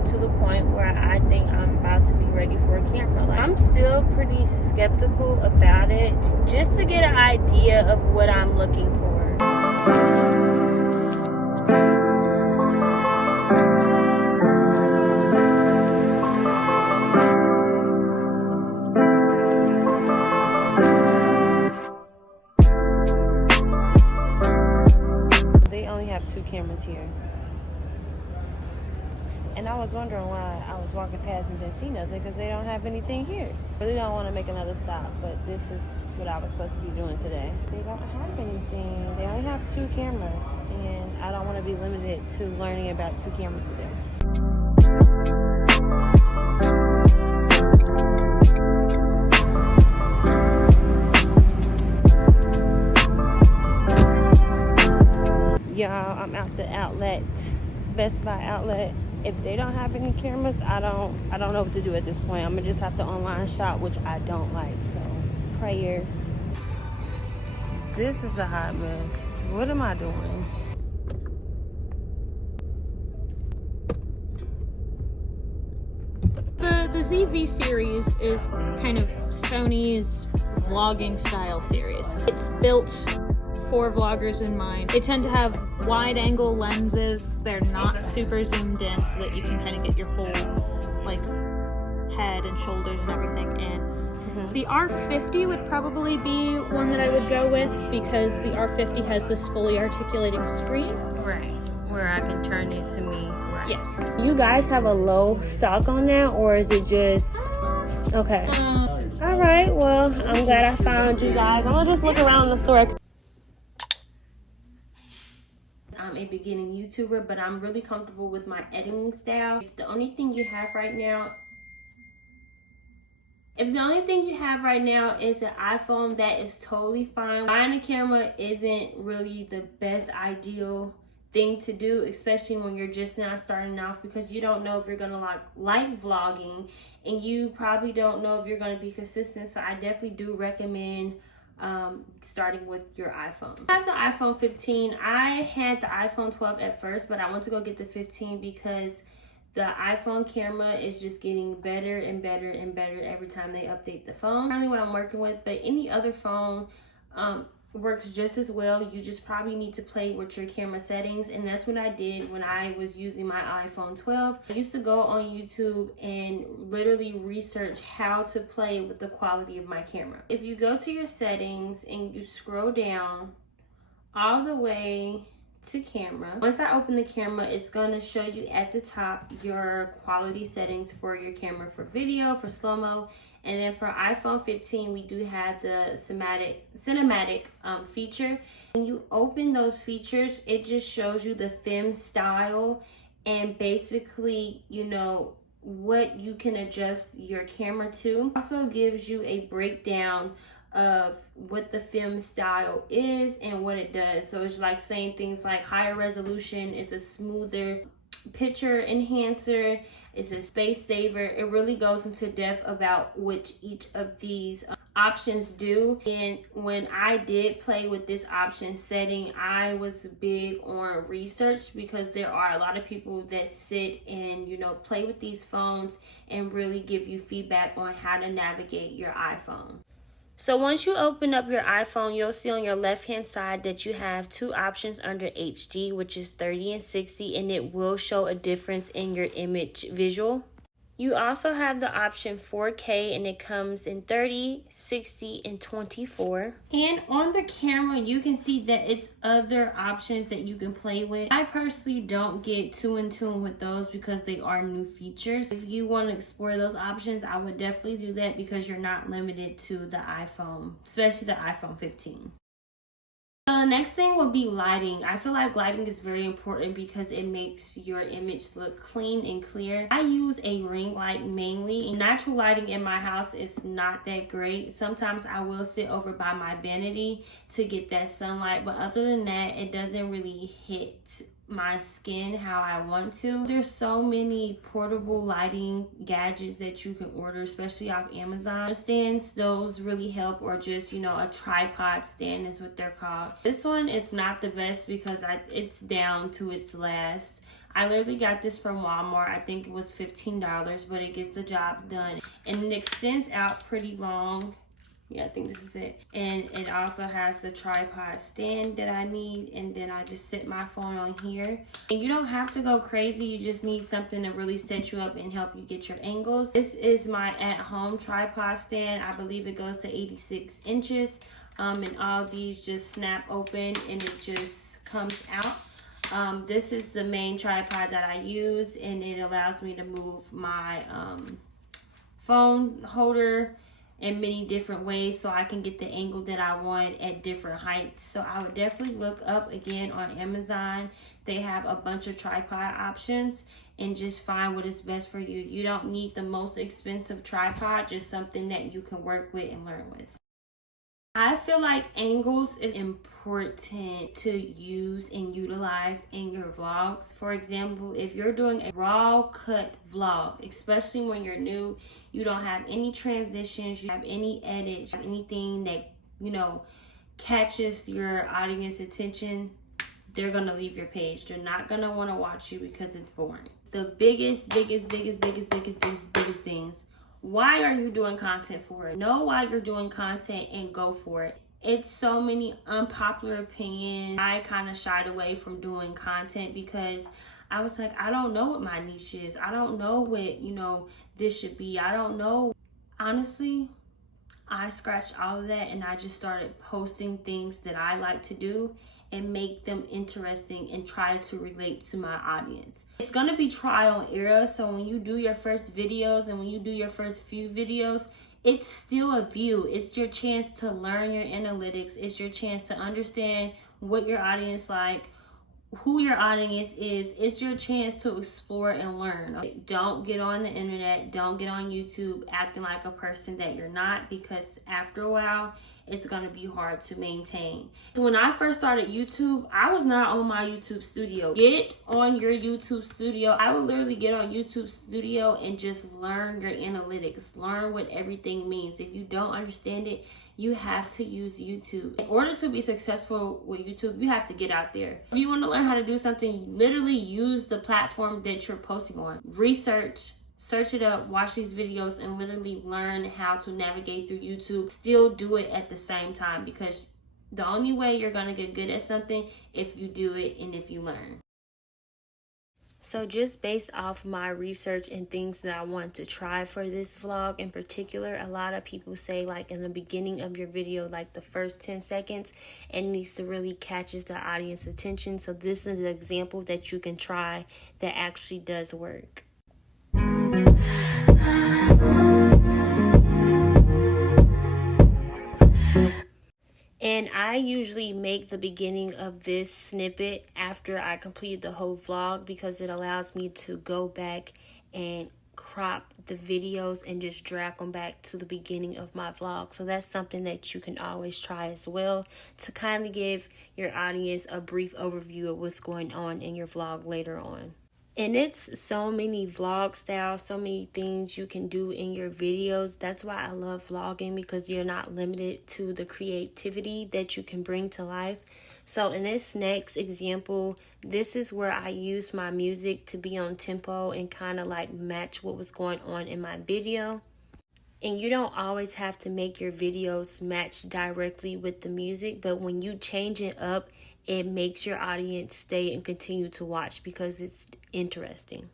getting to the point where I think I'm about to be ready for a camera. Like, I'm still pretty skeptical about it, just to get an idea of what I'm looking for. They only have 2 cameras here. And I was wondering why I was walking past and didn't see nothing, because they don't have anything here. Really don't want to make another stop, but this is what I was supposed to be doing today. They don't have anything. They only have 2 cameras, and I don't want to be limited to learning about 2 cameras today. Y'all, I'm out the outlet, Best Buy outlet. If they don't have any cameras, I don't know what to do at this point. I'm gonna just have to online shop, which I don't like. So prayers. This is a hot mess. What am I doing? The ZV series is kind of Sony's vlogging style series. It's built for vloggers in mind. They tend to have wide angle lenses. They're not super zoomed in, so that you can kind of get your whole like head and shoulders and everything in. The R50 would probably be one that I would go with, because the R50 has this fully articulating screen. Right, where I can turn it to me. Right. Yes. You guys have a low stock on that, or is it just okay? All right, well, I'm glad I found you guys. I'm gonna just look around the store. I'm a beginning YouTuber, but I'm really comfortable with my editing style. If the only thing you have right now is an iPhone, that is totally fine. Buying a camera isn't really the best ideal thing to do, especially when you're just now starting off, because you don't know if you're gonna like vlogging, and you probably don't know if you're gonna be consistent. So I definitely do recommend starting with your iPhone. I have the iPhone 15. I had the iPhone 12 at first, but I went to go get the 15 because the iPhone camera is just getting better and better and better every time they update the phone. Currently what I'm working with, but any other phone works just as well. You just probably need to play with your camera settings, and that's what I did when I was using my iPhone 12. I used to go on YouTube and literally research how to play with the quality of my camera. If you go to your settings and you scroll down all the way to camera, once I open the camera, it's going to show you at the top your quality settings for your camera, for video, for slow-mo. And then for iPhone 15, we do have the cinematic feature. When you open those features, it just shows you the film style and basically, you know, what you can adjust your camera to. Also gives you a breakdown of what the film style is and what it does. So it's like saying things like higher resolution, it's a smoother picture enhancer, it's a space saver. It really goes into depth about which each of these options do. And when I did play with this option setting, I was big on research, because there are a lot of people that sit and, you know, play with these phones and really give you feedback on how to navigate your iPhone. So once you open up your iPhone, you'll see on your left-hand side that you have 2 options under HD, which is 30 and 60, and it will show a difference in your image visual. You also have the option 4K, and it comes in 30, 60, and 24. And on the camera, you can see that it's other options that you can play with. I personally don't get too in tune with those because they are new features. If you want to explore those options, I would definitely do that, because you're not limited to the iPhone, especially the iPhone 15. So the next thing will be lighting. I feel like lighting is very important because it makes your image look clean and clear. I use a ring light mainly. Natural lighting in my house is not that great. Sometimes I will sit over by my vanity to get that sunlight, but other than that, it doesn't really hit my skin how I want to. There's so many portable lighting gadgets that you can order, especially off Amazon. Stands, those really help, or just, you know, a tripod stand is what they're called. This one is not the best because it's down to its last. I literally got this from Walmart. I think it was $15, but it gets the job done. And it extends out pretty long. Yeah, I think this is it. And it also has the tripod stand that I need. And then I just sit my phone on here. And you don't have to go crazy. You just need something to really set you up and help you get your angles. This is my at-home tripod stand. I believe it goes to 86 inches. And all these just snap open and it just comes out. This is the main tripod that I use. And it allows me to move my phone holder in many different ways so I can get the angle that I want at different heights. So I would definitely look up again on Amazon. They have a bunch of tripod options and just find what is best for you. You don't need the most expensive tripod, just something that you can work with and learn with. I feel like angles is important to use and utilize in your vlogs. For example, if you're doing a raw cut vlog, especially when you're new, you don't have any transitions, you have any edits, anything that, you know, catches your audience attention, they're gonna leave your page. They're not gonna want to watch you because it's boring. The biggest things. Why are you doing content for it? Know why you're doing content and go for it. It's so many unpopular opinions. I kind of shied away from doing content because I was like, I don't know what my niche is. I don't know what, you know, this should be. I don't know. Honestly, I scratched all of that and I just started posting things that I like to do and make them interesting and try to relate to my audience. It's gonna be trial and error, so when you do your first videos and when you do your first few videos, it's still a view. It's your chance to learn your analytics. It's your chance to understand what your audience like, who your audience is. It's your chance to explore and learn. Don't get on the internet, don't get on YouTube acting like a person that you're not, because after a while it's going to be hard to maintain. So when I first started YouTube, I was not on my YouTube studio. Get on your YouTube studio. I would literally get on YouTube studio and just learn your analytics, learn what everything means. If you don't understand it, you have to use YouTube. In order to be successful with YouTube, you have to get out there. If you want to learn how to do something, literally use the platform that you're posting on. Research, search it up, watch these videos, and literally learn how to navigate through YouTube. Still do it at the same time, because the only way you're going to get good at something if you do it and if you learn. So just based off my research and things that I want to try for this vlog in particular, a lot of people say like in the beginning of your video, like the first 10 seconds, it needs to really catches the audience attention. So this is an example that you can try that actually does work. And I usually make the beginning of this snippet after I complete the whole vlog, because it allows me to go back and crop the videos and just drag them back to the beginning of my vlog. So that's something that you can always try as well, to kind of give your audience a brief overview of what's going on in your vlog later on. And it's so many vlog styles, so many things you can do in your videos. That's why I love vlogging, because you're not limited to the creativity that you can bring to life. So in this next example, this is where I use my music to be on tempo and kind of like match what was going on in my video. And you don't always have to make your videos match directly with the music, but when you change it up, it makes your audience stay and continue to watch because it's interesting.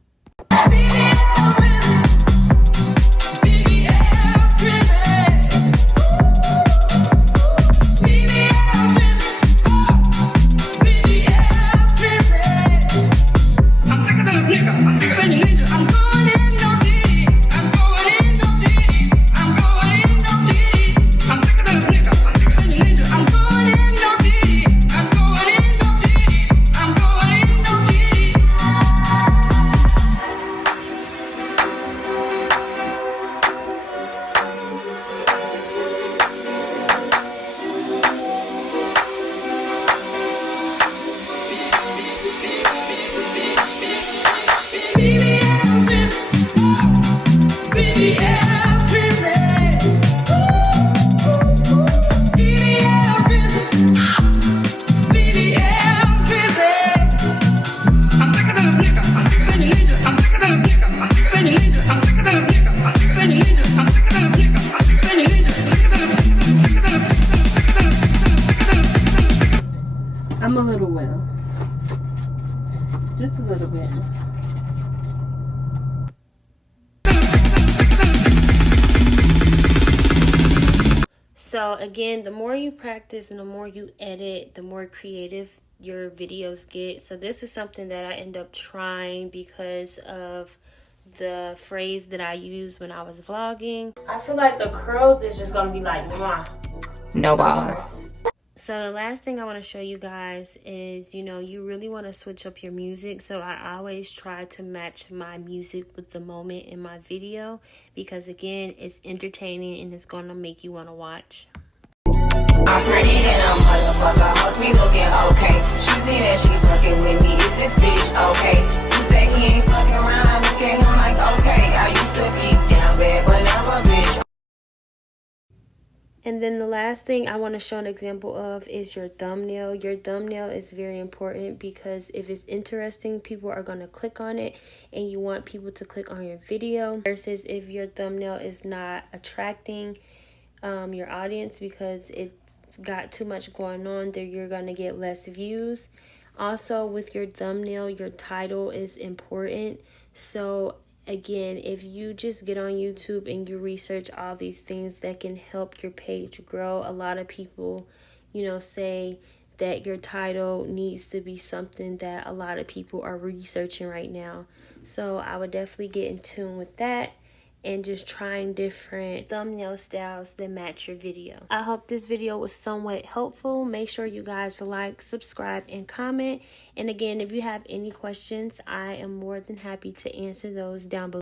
I'm a little well. Just a little bit. So again, the more you practice and the more you edit, the more creative your videos get. So this is something that I end up trying because of the phrase that I used when I was vlogging. I feel like the curls is just gonna be like, mwah. No balls. So the last thing I want to show you guys is, you really want to switch up your music. So I always try to match my music with the moment in my video because, again, it's entertaining and it's going to make you want to watch. I'm pretty and I'm motherfucker, hoes me looking okay. She think that she fucking with me, is this bitch okay? He said he ain't fucking around, I look at him like okay. I used to be down bad, but now a bitch. And then the last thing I want to show an example of is your thumbnail. Your thumbnail is very important because if it's interesting, people are going to click on it and you want people to click on your video versus if your thumbnail is not attracting your audience because it's got too much going on there, you're going to get less views. Also, with your thumbnail, your title is important. So again, if you just get on YouTube and you research all these things that can help your page grow, a lot of people, say that your title needs to be something that a lot of people are researching right now. So I would definitely get in tune with that and just trying different thumbnail styles that match your video. I hope this video was somewhat helpful. Make sure you guys like, subscribe, and comment. And again, if you have any questions, I am more than happy to answer those down below.